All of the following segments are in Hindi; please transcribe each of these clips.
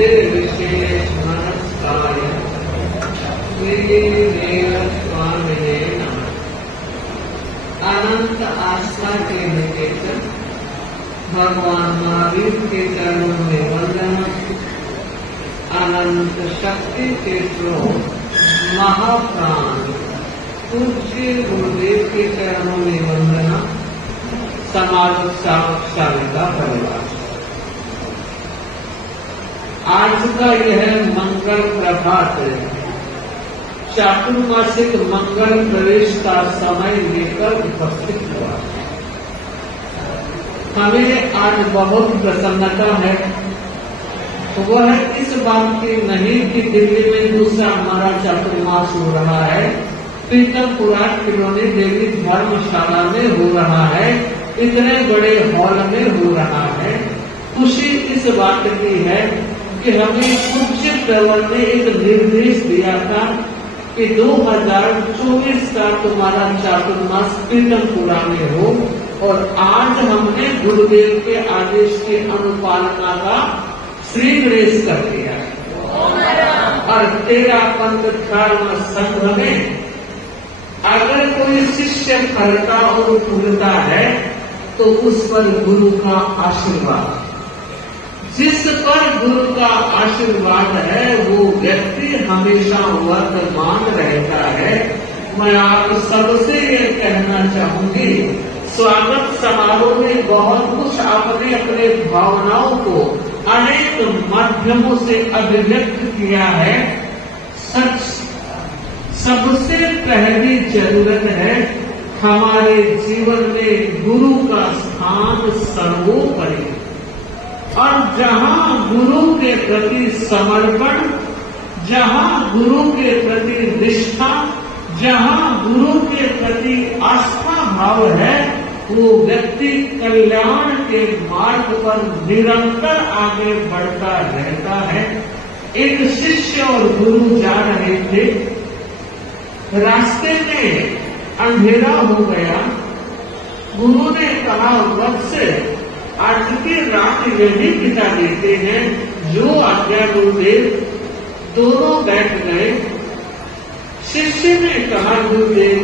विशेष नमस्कार स्वामिने नमः। अनंत आस्था के निकेतन भगवान महावीर के चरणों में वंदना। अनंत शक्ति के स्रोत महाप्राण पूज्य गुरुदेव के चरणों में वंदना। समाज साक्षात्कार परिवार, आज का यह मंगल प्रभात चातुर्मासिक मंगल प्रवेश का समय लेकर उपस्थित हुआ। हमें आज बहुत प्रसन्नता है। वह इस बात की नहीं कि दिल्ली में दूसरा हमारा चातुर्मास हो रहा है, पीतमपुरा किलोनी देवी धर्मशाला में हो रहा है, इतने बड़े हॉल में हो रहा है। खुशी इस बात की है कि हमें पूज्य प्रवर ने एक निर्देश दिया था कि 2024 का तुम्हारा चातुर्मास पीतमपुरा में हो, और आज हमने गुरुदेव के आदेश की अनुपालना का श्री गणेश कर दिया। और तेरा पंथ धर्म संघ में अगर कोई शिष्य करता और पूरता है तो उस पर गुरु का आशीर्वाद, जिस पर गुरु का आशीर्वाद है वो व्यक्ति हमेशा वर्तमान रहता है। मैं आप सबसे ये कहना चाहूंगी, स्वागत समारोह में बहुत कुछ आपने अपने भावनाओं को अनेक माध्यमों से अभिव्यक्त किया है। सच सबसे पहली जरूरत है हमारे जीवन में गुरु का स्थान सर्वोपरि, और जहाँ गुरु के प्रति समर्पण, जहाँ गुरु के प्रति निष्ठा, जहाँ गुरु के प्रति आस्था भाव है, वो व्यक्ति कल्याण के मार्ग पर निरंतर आगे बढ़ता रहता है। एक शिष्य और गुरु जा रहे थे, रास्ते में अंधेरा हो गया। गुरु ने कहा, वत्स आज की रात यही बिता देते हैं, जो आज्ञा गुरुदेव। दोनों बैठ गए। शिष्य ने कहा, गुरुदेव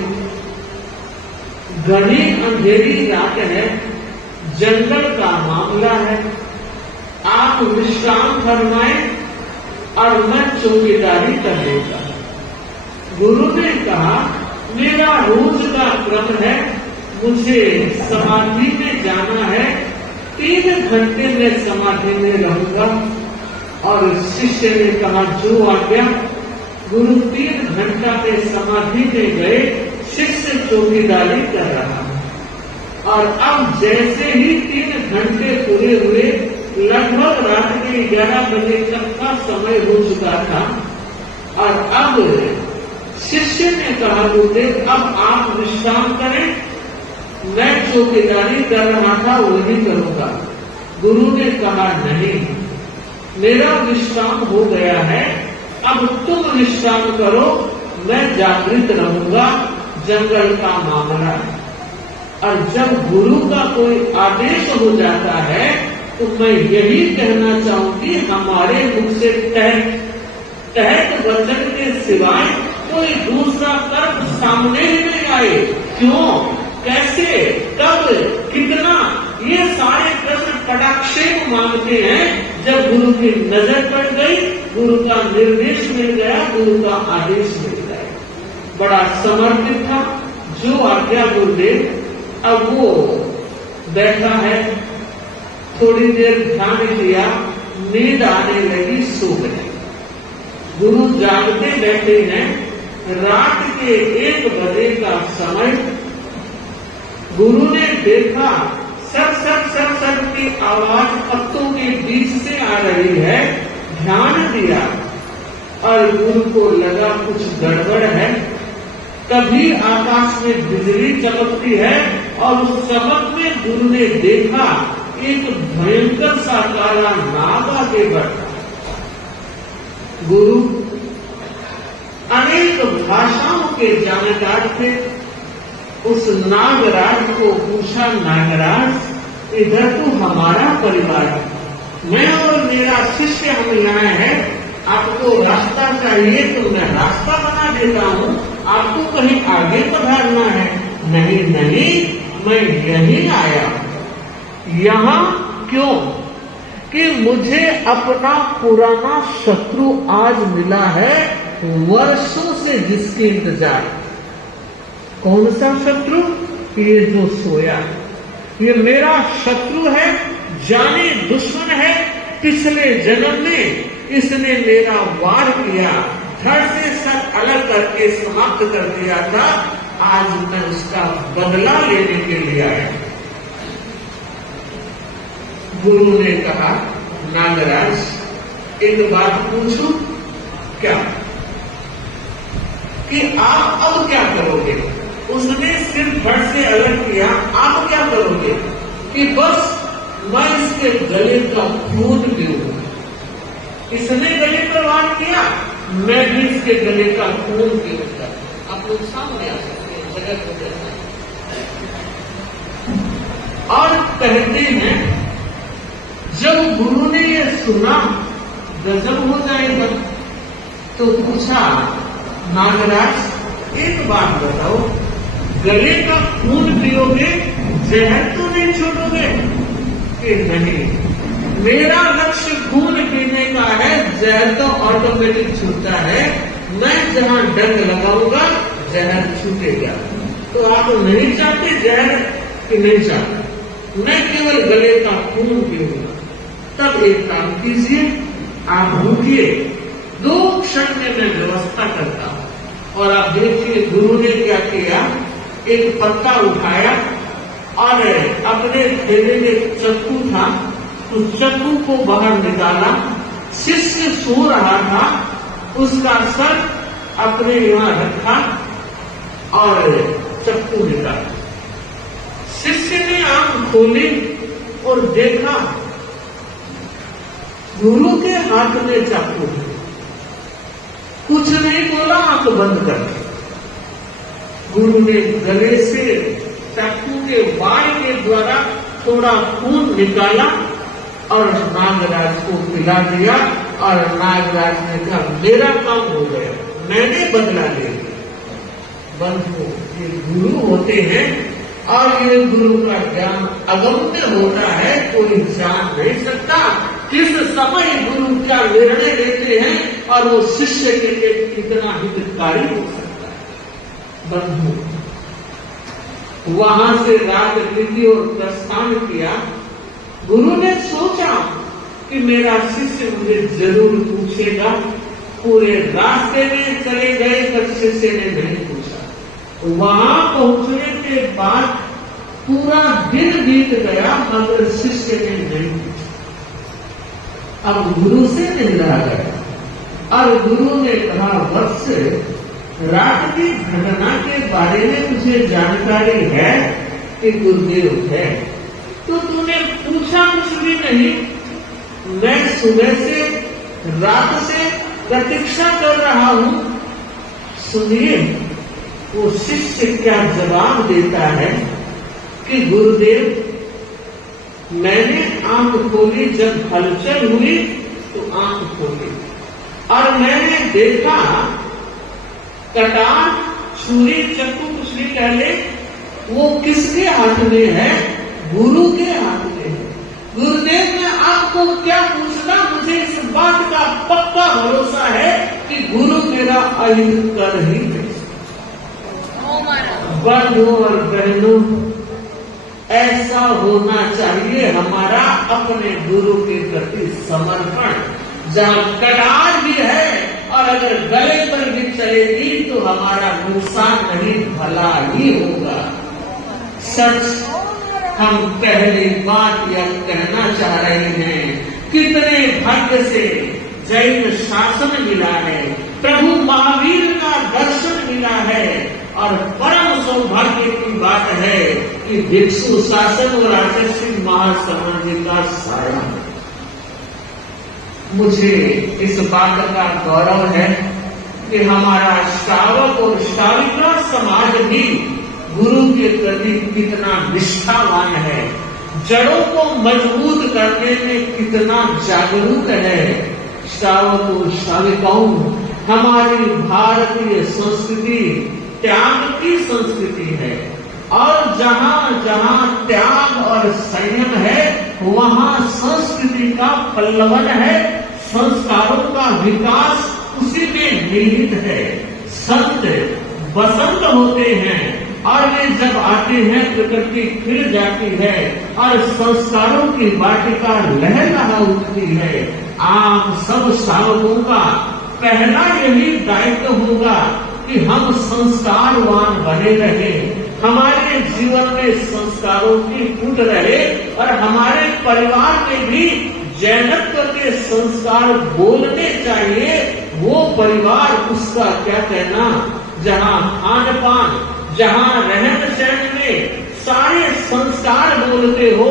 घनी अंधेरी रात है, जंगल का मामला है, आप विश्राम फरमाएं और मैं चौकीदारी कर देता। गुरु ने कहा, मेरा रोज का क्रम है, मुझे समाधि में जाना है, 3 घंटे में समाधि में रहूंगा। और शिष्य ने कहा, जो आज्ञा। गुरु 3 घंटा में समाधि में गए, शिष्य चौकीदारी कर रहा। और अब जैसे ही 3 घंटे पूरे हुए, लगभग रात के 11 बजे तक का समय हो चुका था। और अब शिष्य ने कहा, गुरुदेव अब आप विश्राम करें, मैं चौकीदारी कर रहा था वही करूंगा। गुरु ने कहा, नहीं, मेरा विश्राम हो गया है, अब तुम विश्राम करो, मैं जागृत रहूंगा, जंगल का मामला है। और जब गुरु का कोई आदेश हो जाता है तो मैं यही कहना चाहूंगी, हमारे मुख से तहत वचन के सिवाय कोई दूसरा तर्क सामने ही नहीं आए। क्यों, कैसे, कब, कितना, ये सारे प्रश्न पटाक्षेप मांगते हैं। जब गुरु की नजर पड़ गई, गुरु का निर्देश मिल गया, गुरु का आदेश मिल गया, बड़ा समर्पित था, जो आज्ञा गुरुदेव। अब वो बैठा है, थोड़ी देर ध्यान किया, नींद आने लगी, सो गए। गुरु जागते बैठे हैं, रात के 1 बजे का समय। गुरु ने देखा सर सर सर सर की आवाज पत्तों के बीच से आ रही है। ध्यान दिया और गुरु को लगा कुछ गड़बड़ है। तभी आकाश में बिजली चमकती है और उस चमक में गुरु ने देखा एक भयंकर सा काला नाग आगे बढ़ा। गुरु अनेक भाषाओं के जानकार थे। उस नागराज को पूछा, नागराज इधर तो हमारा परिवार है, मैं और मेरा शिष्य हम यहाँ है, आपको रास्ता चाहिए तो मैं रास्ता बना देता हूँ, आपको कहीं आगे पधारना है। नहीं नहीं, मैं यहीं आया। यहाँ क्यों? कि मुझे अपना पुराना शत्रु आज मिला है, वर्षों से जिसकी इंतजार। कौन सा शत्रु? ये जो सोया, ये मेरा शत्रु है, जाने दुश्मन है। पिछले जन्म में इसने मेरा वार किया, धड़ से सर अलग करके समाप्त कर दिया था। आज मैं उसका बदला लेने के लिए आया। गुरु ने कहा, नागराज एक बात पूछूं? क्या? कि आप अब क्या करोगे? उसने सिर धड़ से अलग किया, आप क्या करोगे? कि बस मैं इसके गले का खून पीऊंगा। इसने गले पर वार किया, मैं भी इसके गले का खून पीऊंगा। आप लोग सामने आ सकते हैं, जगह को देखना। और कहते हैं जब गुरु ने ये सुना, गजब हो जाएगा, तो पूछा, नागराज एक बात बताओ, गले का खून पियोगे, जहर तो नहीं छोड़ोगे? कि नहीं, मेरा लक्ष्य खून पीने का है, जहर तो ऑटोमेटिक छूटता है। मैं जहां डंग लगाऊंगा जहर छूटेगा। तो आप नहीं चाहते जहर कि नहीं चाहते? मैं केवल गले का खून पीऊंगा। तब एक काम कीजिए, आप भूखिए, 2 क्षण में मैं व्यवस्था करता हूं। और आप देखिए गुरु ने क्या किया, एक पत्ता उठाया और अपने थैले में चक्कू था, उस चक्कू को बाहर निकाला। शिष्य सो रहा था, उसका सर अपने यहां रखा और चक्कू निकाला। शिष्य ने आंख खोली और देखा गुरु के हाथ में चाकू है। कुछ नहीं बोला, आंख बंद कर दी। गुरु ने गले से चाकू के वार के द्वारा थोड़ा खून निकाला और नागराज को पिला दिया। और नागराज ने कहा, मेरा काम हो गया, मैंने बदला ले लिया। बंधु, ये गुरु होते हैं और ये गुरु का ज्ञान अगम्य होता है, कोई जान नहीं सकता किस समय गुरु क्या निर्णय लेते हैं और वो शिष्य के लिए कितना हितकारी हो सकता है। बंधु, वहां से रात की ओर प्रस्थान किया। गुरु ने सोचा कि मेरा शिष्य मुझे जरूर पूछेगा। पूरे रास्ते में चले गए, पर शिष्य ने नहीं पूछा। वहां पहुंचने के बाद पूरा दिन बीत गया, मगर शिष्य ने नहीं पूछा। अब गुरु से मिल रहा गया और गुरु ने कहा, वत्स, रात की घटना के बारे में तुझे जानकारी है? कि गुरुदेव है। तो तूने पूछा कुछ भी नहीं। मैं सुबह से रात से प्रतीक्षा कर रहा हूं। सुनिए वो शिष्य क्या जवाब देता है कि गुरुदेव, मैंने आंख खोली, जब हलचल हुई तो आंख खोली और मैंने देखा कटार, छुरी, चक्कू, कुछ भी कह ले, वो किसके हाथ में है? गुरु के हाथ में है। गुरुदेव, मैं आपको क्या पूछना, मुझे इस बात का पक्का भरोसा है कि गुरु मेरा अहित कर ही नहीं। बंधुओं और बहनों, ऐसा होना चाहिए हमारा अपने गुरु के प्रति समर्पण। जहाँ कटार भी है और अगर गले पर भी चलेगी तो हमारा नुकसान नहीं, भला ही होगा। सच हम पहली बात यह कहना चाह रहे हैं, कितने भाग्य से जैन शासन मिला है, प्रभु महावीर का दर्शन मिला है और परम सौभाग्य की बात है कि भिक्षु शासन और आचार्य महासमाज का साया। मुझे इस बात का गौरव है कि हमारा श्रावक और श्राविका समाज भी गुरु के प्रति कितना निष्ठावान है, जड़ों को मजबूत करने में कितना जागरूक है। श्रावकों श्राविकाओं, हमारी भारतीय संस्कृति त्याग की संस्कृति है, और जहाँ जहाँ त्याग और संयम है वहाँ संस्कृति का पल्लवन है, संस्कारों का विकास उसी में निहित है। संत बसंत होते हैं और वे जब आते हैं प्रकृति खिल जाती है और संस्कारों की वाटिका लहलहा उठती है। आप सब श्रावकों का पहला यही दायित्व होगा कि हम संस्कारवान बने रहे, हमारे जीवन में संस्कारों की फूट रहे और हमारे परिवार में भी जैनत्व के संस्कार बोलने चाहिए। वो परिवार, उसका क्या कहना, जहाँ खान पान, जहाँ रहन सहन में सारे संस्कार बोलते हो,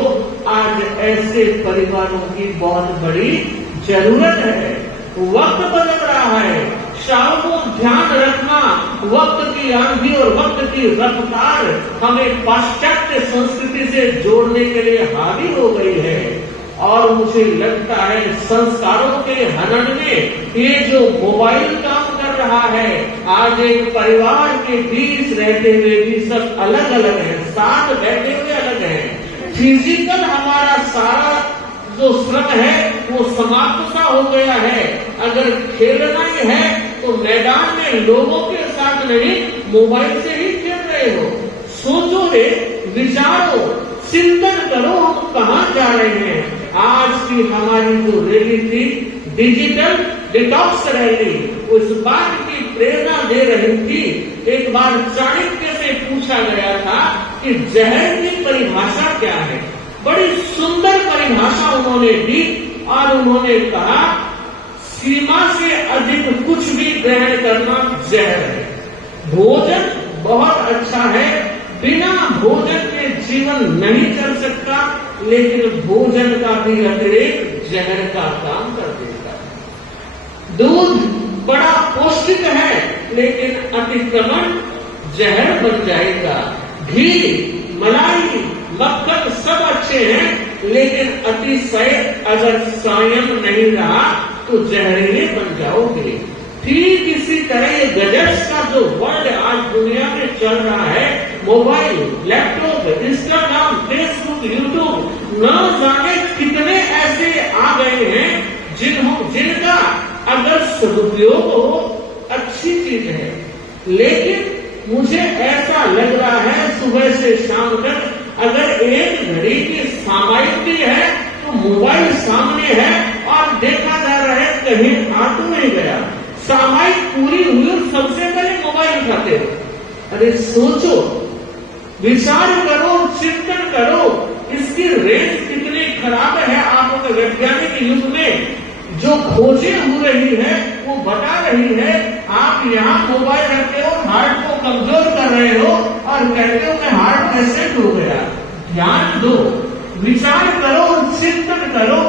आज ऐसे परिवारों की बहुत बड़ी जरूरत है। वक्त बदल रहा है, श्रावकों ध्यान रखना, वक्त की आंधी और वक्त की रफ्तार हमें पाश्चात्य संस्कृति से जोड़ने के लिए हावी हो गई है। और मुझे लगता है संस्कारों के हनन में ये जो मोबाइल काम कर रहा है, आज एक परिवार के बीच रहते हुए भी सब अलग अलग हैं, साथ बैठे हुए अलग हैं। फिजिकल हमारा सारा जो श्रम है वो समाप्त सा हो गया है। अगर खेलना ही है तो मैदान में लोगों के साथ नहीं, मोबाइल से ही खेल रहे हो। सोचो रे, विचारो, चिंतन करो, हम कहाँ जा रहे हैं। आज की हमारी जो रैली थी, डिजिटल डिटॉक्स रैली, उस बात की प्रेरणा दे रही थी। एक बार चाणक्य से पूछा गया था कि जहर की परिभाषा क्या है। बड़ी सुंदर परिभाषा उन्होंने दी और उन्होंने कहा, सीमा से अधिक कुछ भी ग्रहण करना जहर है। भोजन बहुत अच्छा है, बिना भोजन के जीवन नहीं चल सकता, लेकिन भोजन का भी अतिरिक्त जहर का काम कर देता है। दूध बड़ा पौष्टिक है, लेकिन अतिक्रमण जहर बन जाएगा। घी, मलाई, मक्खन सब अच्छे हैं, लेकिन अतिशय अगर संयम नहीं रहा तो जहरीले बन जाओगे। ठीक इसी तरह ये गैजेट्स का जो वर्ल्ड आज दुनिया में चल रहा है, mobile, laptop, Instagram, Facebook, YouTube, न जाने कितने ऐसे आ गए हैं जिनका अगर सदुपयोग हो अच्छी चीज है, लेकिन मुझे ऐसा लग रहा है सुबह से शाम तक अगर एक घड़ी की सामायिक भी है तो मोबाइल सामने है और देखा जा रहा है, कहीं आ तो नहीं गया। सामायिक पूरी हुई और सबसे पहले मोबाइल उठाते हो। अरे सोचो, विचार करो, चिंतन करो, इसकी रेंज कितनी खराब है। आपको वैज्ञानिक युग में जो खोजें हो रही है वो बता रही है, आप यहाँ मोबाइल रखते हो, हार्ट को कमजोर कर रहे हो और कहते हो मैं हार्ट पेशेंट हो गया। ध्यान दो, विचार करो, चिंतन करो।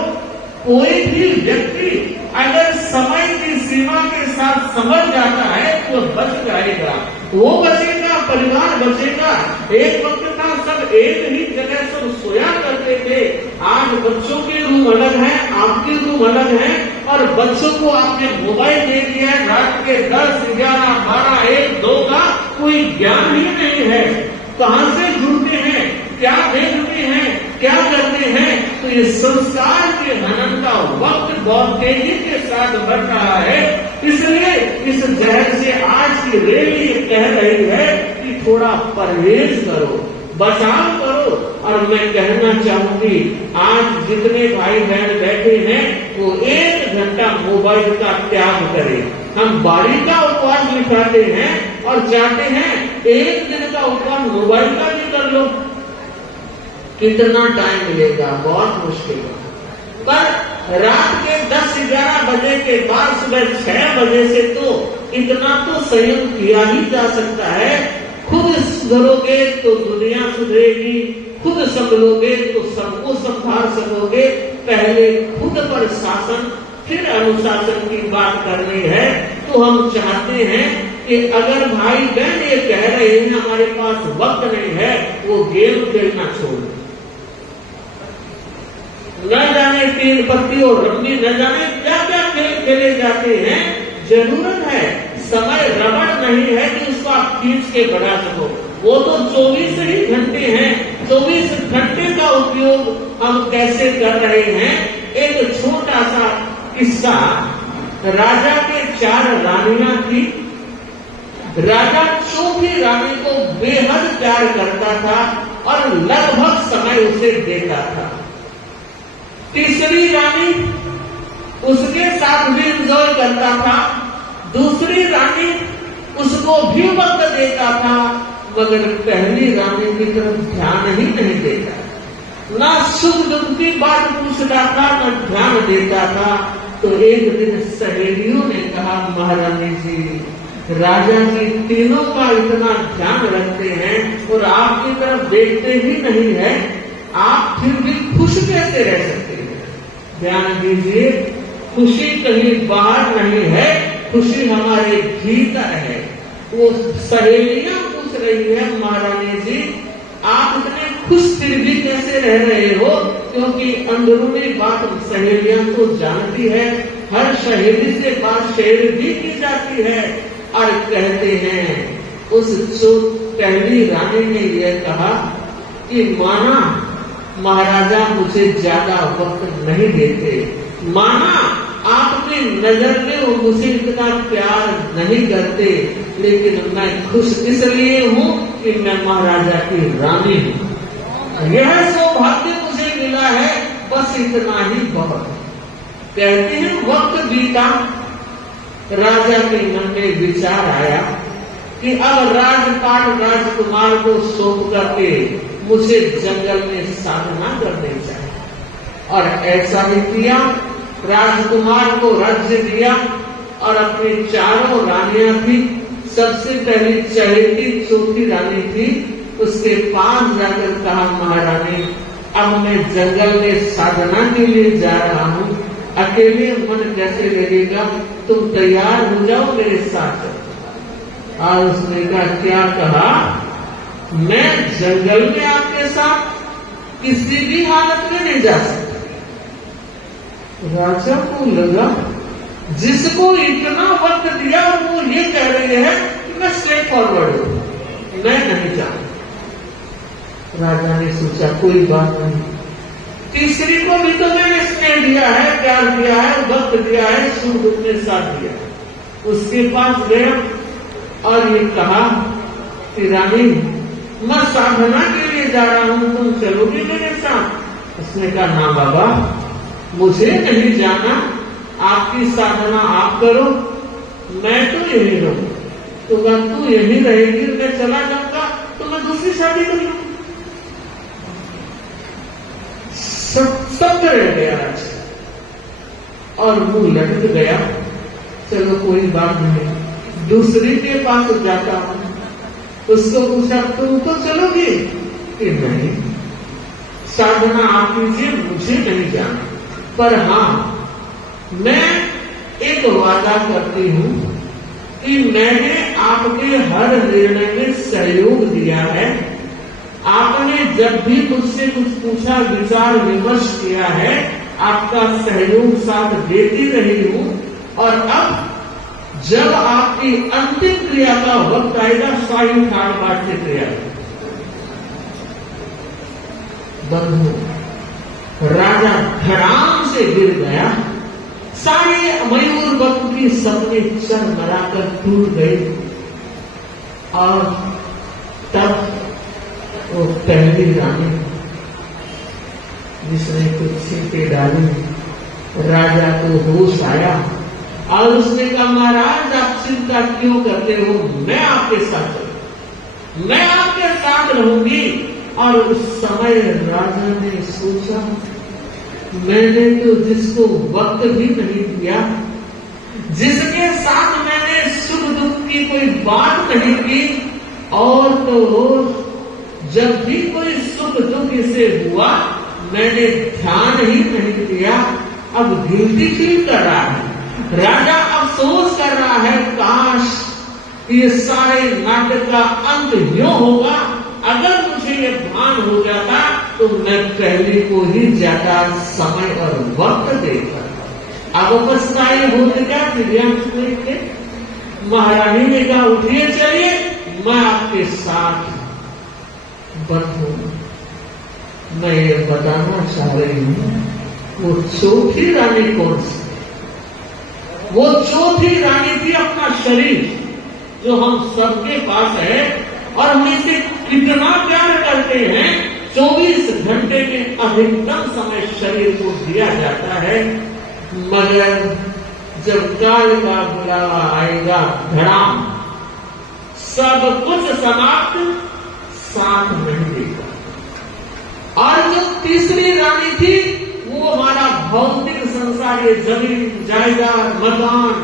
कोई भी व्यक्ति अगर समय की सीमा के साथ समझ जाता है तो बच जाएगा, वो बचेगा, परिवार बचेगा। एक वक्त था सब एक ही जगह सब सोया करते थे, आज बच्चों के रूम अलग हैं, आपके रूम अलग हैं और बच्चों को आपने मोबाइल दे दिया है। रात के 10, 11, 12, 1, 2 का कोई ज्ञान ही नहीं है। कहाँ से जुड़ते हैं, क्या देखते हैं, क्या करते हैं। तो ये संस्कार के हनन का वक्त बहुत तेजी के साथ बढ़ रहा है। इसलिए इस जहर से आज की रैली कह रही है कि थोड़ा परहेज करो, बचाव करो। और मैं कहना चाहूंगी, आज जितने भाई बहन बैठे हैं वो 1 घंटा मोबाइल का त्याग करें। हम बारी का उपवास लिखाते हैं और चाहते हैं 1 दिन का उपवास मोबाइल का भी कर लो। कितना टाइम मिलेगा, बहुत मुश्किल है। पर रात के 10-11 बजे के बाद सुबह 6 बजे से तो इतना तो संयम किया ही जा सकता है। खुद सुधरोगे तो दुनिया सुधरेगी, खुद संभलोगे तो सबको संभाल सकोगे। पहले खुद पर शासन फिर अनुशासन की बात करनी है। तो हम चाहते हैं कि अगर भाई बहन ये कह रहे हैं हमारे पास वक्त नहीं है, वो गेम खेलना छोड़, न जाने तीन पत्ती और रम्मी, न जाने क्या क्या खेल खेले जाते हैं। जरूरत है, समय रबड़ नहीं है कि उसको आप खींच के बढ़ा सको। वो तो 24 ही घंटे हैं। 24 घंटे का उपयोग हम कैसे कर रहे हैं। एक छोटा सा किस्सा। राजा के 4 रानियां थी। राजा चौथी रानी को बेहद प्यार करता था और लगभग समय उसे देता था। तीसरी रानी उसके साथ भी एंजॉय करता था। दूसरी रानी उसको भी वक्त देता था, मगर पहली रानी की तरफ ध्यान ही नहीं देता। ना सुख दुख की बात पूछता था, न ध्यान देता था। तो एक दिन सहेलियों ने कहा, महारानी जी, राजा जी तीनों का इतना ध्यान रखते हैं और आपकी तरफ देखते ही नहीं है, आप फिर भी खुश कैसे रह सकते हैं? ध्यान दीजिए, खुशी कहीं बाहर नहीं है, खुशी हमारे भीतर है। वो सहेलियां पूछ रही है, महारानी जी आप इतने खुश फिर भी कैसे रह रहे हो? क्योंकि अंदरूनी बात सहेलियां तो जानती है, हर सहेली से बात शेयर भी की जाती है। और कहते हैं उस पहली रानी ने यह कहा कि माना महाराजा मुझे ज्यादा वक्त नहीं देते, माना आपकी नजर में वो मुझे इतना प्यार नहीं करते, लेकिन मैं खुश इसलिए हूँ कि मैं महाराजा की रानी हूँ। यह सौभाग्य मुझे मिला है, बस इतना ही बहुत। कहते हैं वक्त बीता, राजा के मन में विचार आया कि अब राजपाट राजकुमार को सौंप करके मुझे जंगल में साधना करनी चाहिए। और ऐसा ही किया, राजकुमार को राज्य दिया और अपनी 4 रानियां थी। सबसे पहली चहेती चौथी रानी थी, उसके पास जाकर कहा, महारानी अब मैं जंगल में साधना के लिए जा रहा हूँ, अकेले मन कैसे लगेगा, तुम तैयार हो जाओ मेरे साथ। और उसने कहा, क्या कहा? मैं जंगल में आपके साथ किसी भी हालत में नहीं जा सकता। राजा को लगा जिसको इतना वक्त दिया और वो ये कह रहे हैं कि मैं स्ट्रेट फॉरवर्ड हूं, मैं नहीं जाऊं। राजा ने सोचा कोई बात नहीं, तीसरी को भी तो मैंने स्नेह दिया है, प्यार दिया है, वक्त दिया है, सुख दुख में साथ दिया। उसके पास गया और ये कहा कि रानी मैं साधना के लिए जा रहा हूं, तुम चलोगी मेरे साथ? उसने कहा, ना बाबा मुझे नहीं जाना, आपकी साधना आप करो, मैं तो यही रहूं। तो अगर तू यही रहेगी, मैं चला जाऊंगा तो मैं दूसरी शादी कर लूंगा। सब रह गया राजा और मुंह लटक गया। चलो कोई बात नहीं, दूसरी के पास जाता हूं। उसको पूछा, तुम तो चलोगी? कि नहीं, साधना आप कीजिए, मुझे नहीं जाना, पर हाँ मैं एक वादा करती हूं कि मैंने आपके हर निर्णय में सहयोग दिया है। आपने जब भी मुझसे कुछ पूछा, विचार विमर्श किया है, आपका सहयोग साथ देती रही हूं। और अब जब आपकी अंतिम क्रिया का वक्त आएगा, साई ठाट बाट से क्रिया। बंधु, राजा धड़ाम से गिर गया, सारे मयूर वक्त की सपने चरमराकर टूट गए। और तब वो पहली रानी जिसने कुछ छींटे डाली, राजा को होश आया और उसने कहा, महाराज आप चिंता क्यों करते हो, मैं आपके साथ चलूं, मैं आपके साथ रहूंगी। और उस समय राजा ने सोचा, मैंने तो जिसको वक्त भी नहीं दिया, जिसके साथ मैंने सुख दुख की कोई बात नहीं की, और तो जब भी कोई सुख दुख इसे हुआ मैंने ध्यान ही नहीं दिया, अब गिल्टी फील कर रहा है। राजा अफसोस कर रहा है, काश ये सारे नाटक का अंत यूं होगा, अगर मुझे ये भान हो जाता तो मैं पहले को ही ज्यादा समय और वक्त देता। अब पछताए होते क्या दिव्यांश के? महारानी ने कहा उठिए चलिए, मैं आपके साथ बंधू। मैं ये बताना चाह रही हूं, वो चौथी रानी कौन सी? वो चौथी रानी थी अपना शरीर, जो हम सबके पास है और हम इसे कितना प्यार करते हैं। 24 घंटे में अधिकतम समय शरीर को दिया जाता है, मगर जब काल का बुलावा आएगा धड़ाम, सब कुछ समाप्त, साथ नहीं देगा। और जो तीसरी रानी थी वो हमारा भौतिक संसार, ये जमीन जायदाद मकान,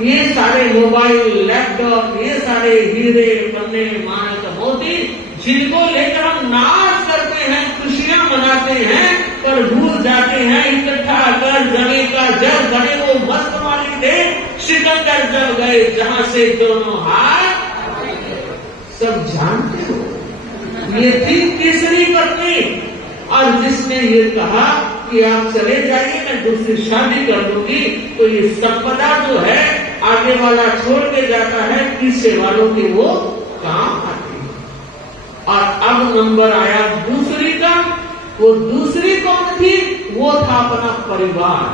ये सारे मोबाइल लैपटॉप, ये सारे हीरे पन्ने मानक मोती, जिनको लेकर हम नाच करते हैं, खुशियां मनाते हैं, पर भूल जाते हैं इकट्ठा कर जमीन का जब बने वो मस्त वाली थे, सिकंदर जब गए जहां से दोनों हाथ। सब जानते हो ये थी तीसरी पत्नी, और जिसने ये कहा कि आप चले जाइए, मैं दूसरी शादी कर दूंगी, तो ये संपदा जो है आगे वाला छोड़ के जाता है, पीछे वालों के वो काम आती है। और अब नंबर आया दूसरी का। वो दूसरी कौन थी? वो था अपना परिवार।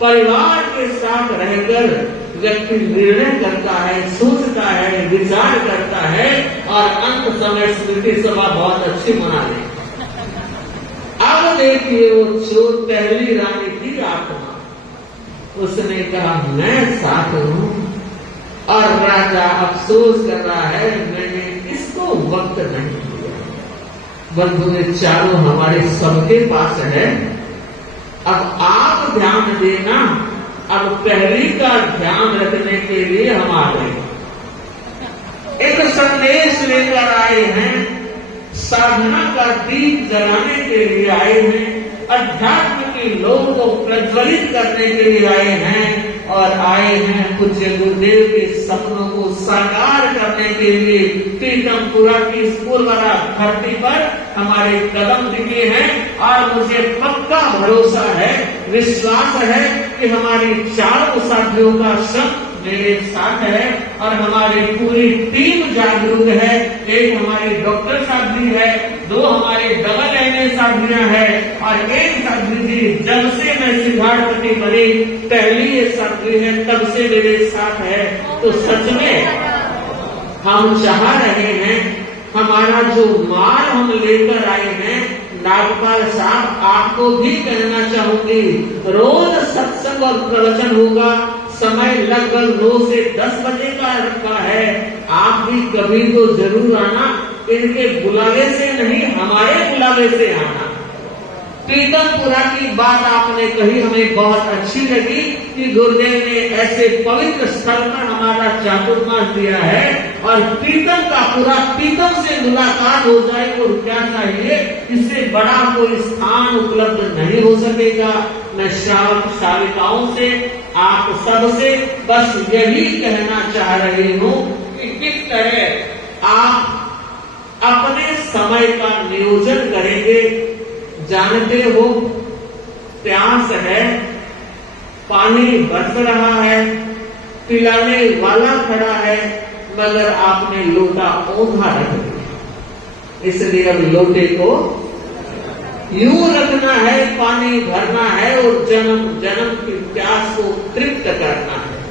परिवार के साथ रहकर व्यक्ति निर्णय करता है, सोचता है, विचार करता है, और अंत समय स्मृति सभा बहुत अच्छी मना ले। अब देखिए वो चोर पहली रानी थी आत्मा, उसने कहा मैं साथ हूं, और राजा अफसोस कर रहा है मैंने इसको वक्त नहीं दिया। बंधु ने चारों हमारे सबके पास है, अब आप ध्यान देना। अब पहली का ध्यान रखने के लिए हम आ गए, एक संदेश लेकर आए हैं, साधना का दीप जलाने के लिए आए हैं, अध्यात्म की लौ को प्रज्वलित करने के लिए आए हैं, और आए हैं पूज्य गुरुदेव के सपनों को साकार करने के लिए। पीतमपुरा की इस पुरवरा धरती पर हमारे कदम दिखे हैं, और मुझे पक्का भरोसा है, विश्वास है कि हमारी चारों साथियों का संग मेरे साथ है, और हमारी पूरी टीम जागरूक है। एक हमारी डॉक्टर साथी है, 2 हमारे डबल रहने साथियां हैं, और एक साथी जी जब से मैं सिद्धार्थपति बनी पहली ये साथी है, तब से मेरे साथ है। तो सच में हम चाह रहे हैं, हमारा जो माल हम लेकर आए हैं, नागपाल साहब आपको भी कहना चाहूंगी, रोज सत्संग और प्रवचन होगा, समय लगभग 9 से 10 बजे का रखा है। आप भी कभी तो जरूर आना, इनके बुलावे से नहीं हमारे बुलावे से आना। पीतमपुरा की बात आपने कही, हमें बहुत अच्छी लगी कि गुरुदेव ने ऐसे पवित्र स्थल पर हमारा चातुर्मास दिया है, और पीतम का पूरा पीतम से मुलाकात हो जाए और क्या चाहिए, इससे बड़ा कोई स्थान उपलब्ध नहीं हो सकेगा। मैं श्रावक श्राविकाओं से, आप सबसे बस यही कहना चाह रही हूँ कि किस तरह आप अपने समय का नियोजन करेंगे। जानते हो प्यास है, पानी बरस रहा है, पिलाने वाला खड़ा है, मगर आपने लोटा औंधा रख दिया। इसलिए अब लोटे को यूं रखना है, पानी भरना है, और जन्म जन्म की प्यास को तृप्त करना है।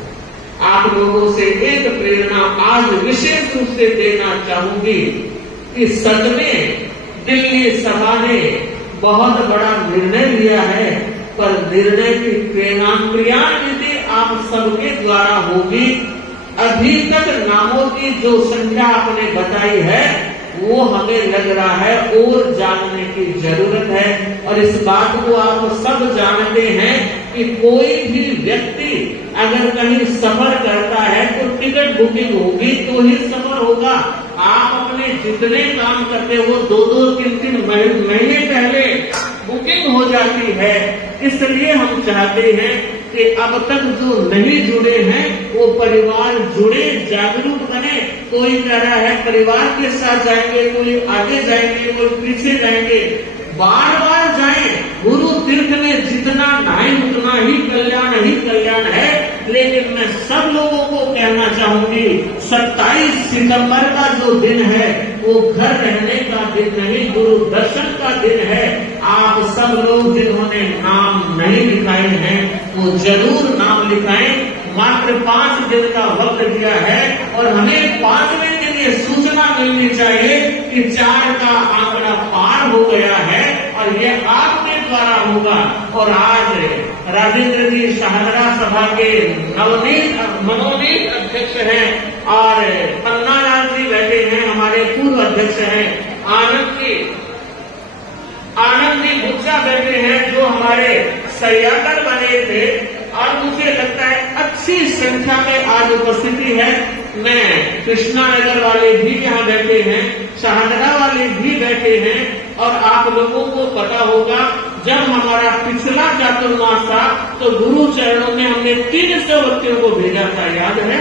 आप लोगों से एक प्रेरणा आज विशेष रूप से देना चाहूंगी कि सच में दिल्ली सभा ने बहुत बड़ा निर्णय लिया है, पर निर्णय की क्रियान्विति आप सबके द्वारा होगी। अभी तक नामों की जो संख्या आपने बताई है, वो हमें लग रहा है और जानने की जरूरत है। और इस बात को आप सब जानते हैं कि कोई भी व्यक्ति अगर कहीं सफर करता है तो टिकट बुकिंग होगी तो ही सफर होगा। आप अपने जितने काम करते हो 2-2, 3-3 महीने पहले बुकिंग हो जाती है। इसलिए हम चाहते हैं कि अब तक जो नहीं जुड़े हैं वो परिवार जुड़े, जागरूक बने। कोई कह रहा है परिवार के साथ जाएंगे, कोई आगे जाएंगे, कोई पीछे जाएंगे। बार बार जाएं। गुरु तीर्थ में जितना नहाए उतना ही कल्याण है। लेकिन मैं सब लोगों को कहना चाहूंगी, 27 सितंबर का जो दिन है वो घर रहने का दिन नहीं, गुरु दर्शन का दिन है। आप सब लोग जिन्होंने नाम नहीं लिखाए हैं वो जरूर नाम लिखाएं। मात्र 5 दिन का वक्त दिया है और हमें 5वें के लिए सूचना मिलनी चाहिए कि 4 का आंकड़ा पार हो गया है और ये आपके द्वारा होगा। और आज राजेंद्र जी शाहदरा सभा के मनोनीत अध्यक्ष हैं और पन्नालाल जी बैठे हैं, हमारे पूर्व अध्यक्ष हैं। आनंद जी गुज्जा बैठे हैं जो हमारे सयाकर बने थे और मुझे लगता है अच्छी संख्या में आज उपस्थिति है। मैं कृष्णा नगर वाले भी यहाँ बैठे हैं, शाहदरा वाले भी बैठे हैं। और आप लोगों को पता होगा जब हमारा पिछला चातुर्मास था तो गुरु चरणों में हमने 300 व्यक्तियों को भेजा था, याद है?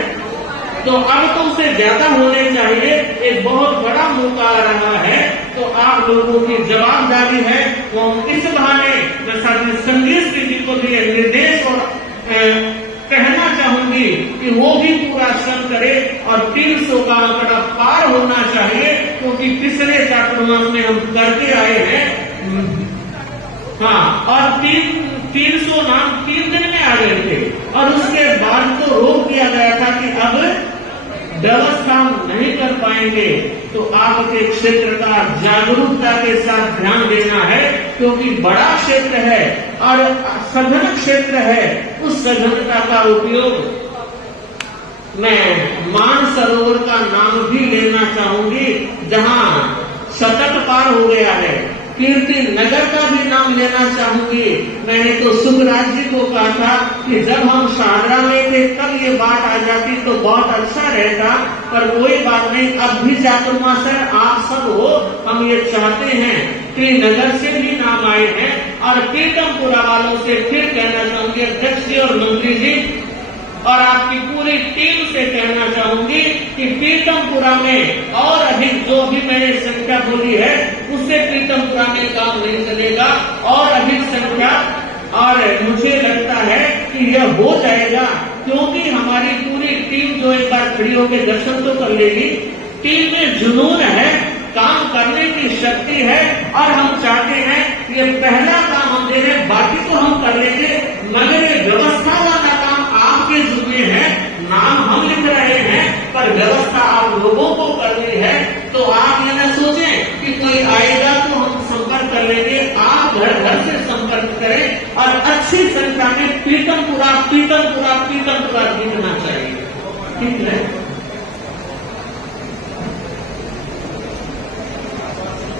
तो अब तो उसे ज्यादा होने चाहिए। एक बहुत बड़ा मौका आ रहा है तो आप लोगों की जवाबदारी है वो हम इस बहाने मैं साथ संदेश जी को भी निर्देश और कहना चाहूंगी कि वो भी पूरा श्रम करे और 300 का आंकड़ा पार होना चाहिए, क्योंकि पिछले चातुर्मास में हम करके आए हैं। हाँ, और 300 नाम 3 दिन में आ गए थे और उसके बाद तो रोक दिया गया था कि अब व्यवस्था नहीं कर पाएंगे। तो आपके क्षेत्र का जागरूकता के साथ ध्यान देना है, क्योंकि बड़ा क्षेत्र है और सघन क्षेत्र है। उस सघनता का उपयोग मैं मानसरोवर का नाम भी लेना चाहूंगी, जहां शतक पार हो गया है। कीर्ति नगर का भी नाम लेना चाहूंगी। मैंने तो सुखराज जी को कहा था कि जब हम शाहदरा में थे तब ये बात आ जाती तो बहुत अच्छा रहता, पर कोई बात नहीं, अब भी चातुर्मास है, आप सब हो, हम ये चाहते हैं कि नगर से भी नाम आए हैं। और पीतमपुरा वालों से फिर कहना चाहूंगी, अध्यक्ष जी और मंत्री जी और आपकी पूरी टीम से कहना चाहूंगी कि पीतमपुरा में और अधिक जो भी मैंने संख्या बोली है उससे पीतमपुरा में काम नहीं चलेगा और अधिक संख्या। और मुझे लगता है कि यह हो जाएगा, क्योंकि हमारी पूरी टीम जो एक बार खड़ी होकर दर्शन तो कर लेगी। टीम में जुनून है, काम करने की शक्ति है और हम चाहते हैं ये पहला काम हम दे रहे, बाकी तो हम कर लेंगे, मगर ये व्यवस्था वाला काम आपके जुम्मे है। नाम हम लिख रहे हैं पर व्यवस्था आप लोगों को करनी है। तो आप ये न सोचें कि कोई आएगा तो हम संपर्क कर लेंगे, आप घर घर से संपर्क करें और अच्छी संख्या में पीतमपुरा दिखना चाहिए, ठीक है?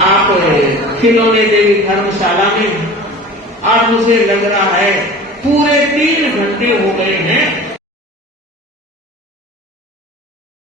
आप खिलौने देवी धर्मशाला में, और मुझे लग रहा है पूरे 3 घंटे हो गए हैं